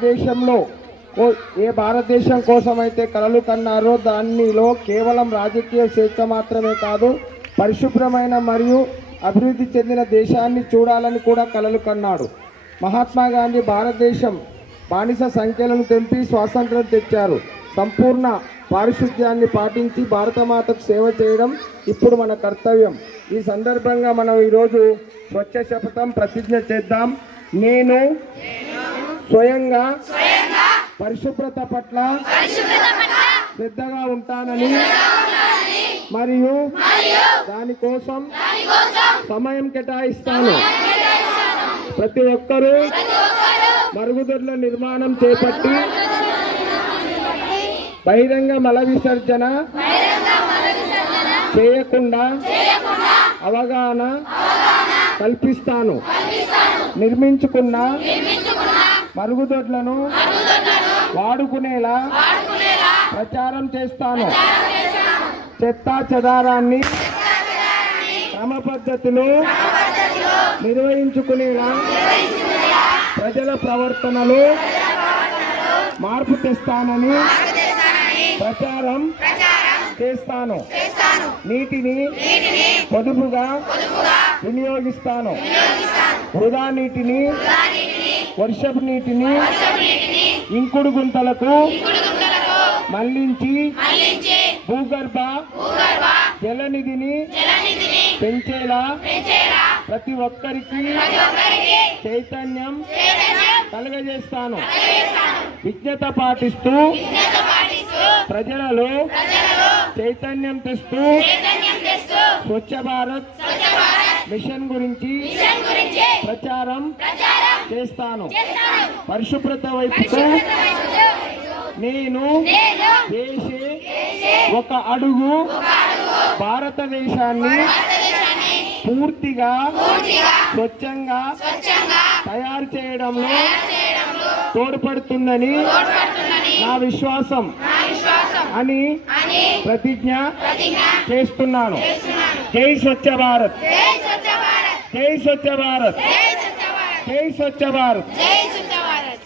భారతదేశంలో ఏ భారతదేశం కోసం అయితే కలలు కన్నారో దానిలో కేవలం రాజకీయ స్వేచ్ఛ మాత్రమే కాదు పరిశుభ్రమైన మరియు అభివృద్ధి చెందిన దేశాన్ని చూడాలని కూడా కలలు కన్నాడు. మహాత్మా గాంధీ భారతదేశం బానిస సంఖ్యలను తెంపి స్వాతంత్రం తెచ్చారు. సంపూర్ణ పారిశుద్ధ్యాన్ని పాటించి భారతమాతకు సేవ చేయడం ఇప్పుడు మన కర్తవ్యం. ఈ సందర్భంగా మనం ఈరోజు స్వచ్ఛ శపథం ప్రతిజ్ఞ చేద్దాం. నేను స్వయంగా పరిశుభ్రత పట్ల శ్రద్ధగా ఉంటానని మరియు దానికోసం సమయం కేటాయిస్తాను. ప్రతి ఒక్కరూ మరుగుదొడ్ల నిర్మాణం చేపట్టి బహిరంగ మల విసర్జన చేయకుండా అవగాహన కల్పిస్తాను. నిర్మించుకున్న మరుగుదొడ్లను వాడుకునేలా ప్రచారం చేస్తాను. చెత్తా చెదారాన్ని క్రమ పద్ధతిలో నిర్వహించుకునేలా ప్రజల ప్రవర్తనలో మార్పు తెస్తానని ప్రచారం చేస్తాను. నీటిని పొదుపుగా వినియోగిస్తాను. వృధా నీటిని వర్షపు నీటిని ఇంకుడు గుంతలకు మళ్ళించి భూగర్భ జలనిధిని పెంచేలా ప్రతి ఒక్కరికి చైతన్యం కలుగజేస్తాను. విజ్ఞత పాటిస్తూ ప్రజలలో చైతన్యం తెస్తూ స్వచ్ఛ భారత్ మిషన్ గురించి ప్రచారం చేస్తాను. పరిశుభ్రత వైపుకు నేను వేసే ఒక అడుగు భారతదేశాన్ని పూర్తిగా స్వచ్ఛంగా తయారు చేయడంలో తోడ్పడుతుందని నా విశ్వాసం అని ప్రతిజ్ఞ చేస్తున్నాను. జై స్వచ్ఛ భారత్. జై స్వచ్ఛ భారత్. జై స్వచ్ఛ భారత్ జై స్వచ్ఛ భారత్